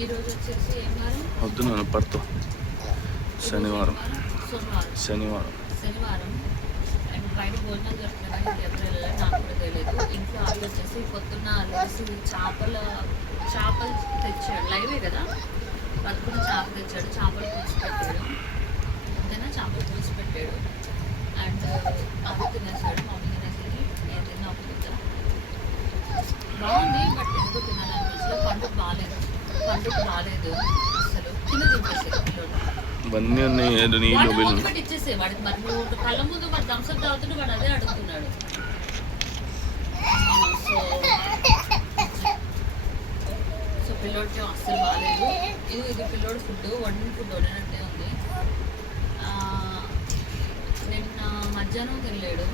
ఈరోజు వచ్చేసి ఏం వారం? వద్దు నన్ను పడుతూ శనివారం అండ్ బయట భోజనాలు దొరుకుతున్నాయి కానీ ఎవరు వెళ్ళాలి నాకు కూడా తెలియదు. ఇంట్లో వాళ్ళు వచ్చేసి పొద్దున్న అల్లేసి చేపలు తెచ్చాడు. లైవే కదా, పదకొండు చేప తెచ్చాడు. చేపలు పులుసు పెట్టాడు. అంతేనా, చేపలు పులుసు పెట్టాడు. అండ్ అవి తినేసాడు. మమ్మీ తినేసరికి నేను తిన్నా ఒక ముద్ద. బాగుంది, బట్ ఎందుకు తినాలనిపించలేదు. పండుగ బాగాలేదు అసలు. తినిపించేసాడు పిల్లలు. ఇచ్చేసే వాడికి. మరి నువ్వు కళ్ళ ముందు మరి థమ్స్అప్ తాగుతుంటే వాడు అదే అడుగుతున్నాడు. సో పిల్లోడికి అస్సలు బాగాలేదు. ఇది పిల్లోడి ఫుడ్, వండిన ఫుడ్ వండినట్టే ఉంది. నిన్న మధ్యాహ్నం తినలేడు,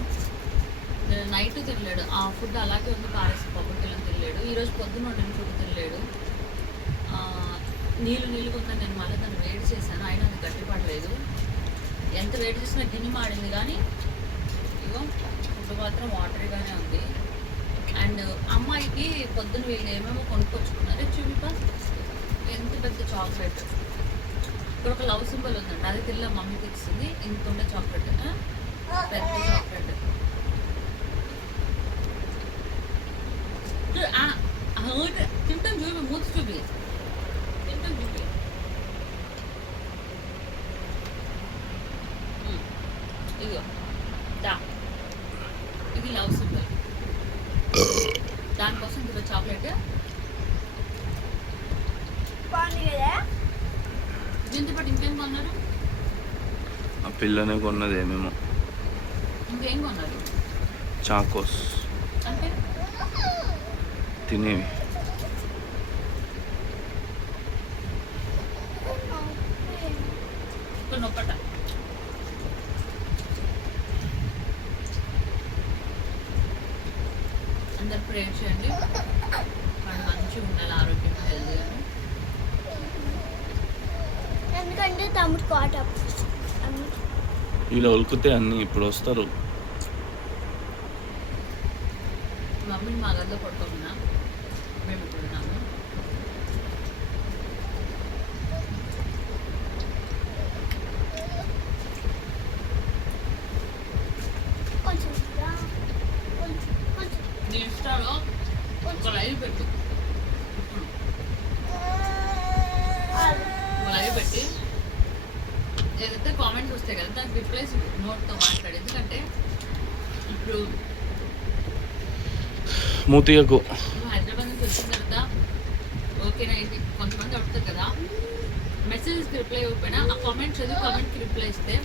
నైట్ తినలేడు. ఆ ఫుడ్ అలాగే ఉంది, పారేసి పప్పుకెళ్ళని తినలేడు. ఈరోజు పొద్దున్న వండిన ఫుడ్ తినలేడు. నీళ్ళుగా ఉందని నేను మళ్ళీ దాన్ని వేడి చేశాను, అయినా అది గట్టిపడలేదు. ఎంత వేడి చేసినా గిన్నె మాడింది. కానీ ఇగో ఫుడ్ మాత్రం వాటరీగానే ఉంది. అండ్ అమ్మాయికి పొద్దున్న వీళ్ళు ఏమేమో కొనుక్కొచ్చుకున్నారు. చూపిపా, ఎంత పెద్ద చాక్లెట్. ఇక్కడ ఒక లవ్ సింబల్ ఉందంట, అది తిల్ల మమ్మీకి ఇస్తుంది. ఇంత ఉండే చాక్లెట్, పెద్ద చాక్లెట్. తింటాం చూపి, మూతి చూపి, తింటాం చూపి. ఇదిగో ఇది లవ్ సింబల్, దానికోసం ఇది చాక్లెట్. దీంతో పాటు ఇంకేం కొన్నారు? ఆ పిల్లనే కొన్నది ఏమేమో. ఇంకేం కొన్నారు? చాకోస్ అంటే తినేవి. నొక్కట. అందరు ప్రేర్ చేయండి, వాళ్ళు మంచిగా ఉండాలి, ఆరోగ్యంగా, హెల్తీగా. ఎందుకంటే తమ్ముడు కోట ఇలా ఉలికితే అన్నీ ఇప్పుడు వస్తారు. మమ్మీని మా గదిలో పడుకోమన్నా, మేము ఇప్పుడు ఉన్నాము. నీ ఇన్స్టాలో ఒక లైవ్ పెట్టు, లైవ్ పెట్టి ఏదైతే కామెంట్స్ వస్తాయి కదా దానికి రిప్లైస్ నోట్తో మాట్లాడు. ఎందుకంటే ఇప్పుడు మూతియకు నువ్వు హైదరాబాద్ నుంచి వచ్చిన తర్వాత ఓకేనా ఏంటి కొంతమంది అడుగుతారు కదా, మెసేజ్కి రిప్లై ఇవ్వకపోయినా ఆ కామెంట్ చదివి కామెంట్కి రిప్లై ఇస్తే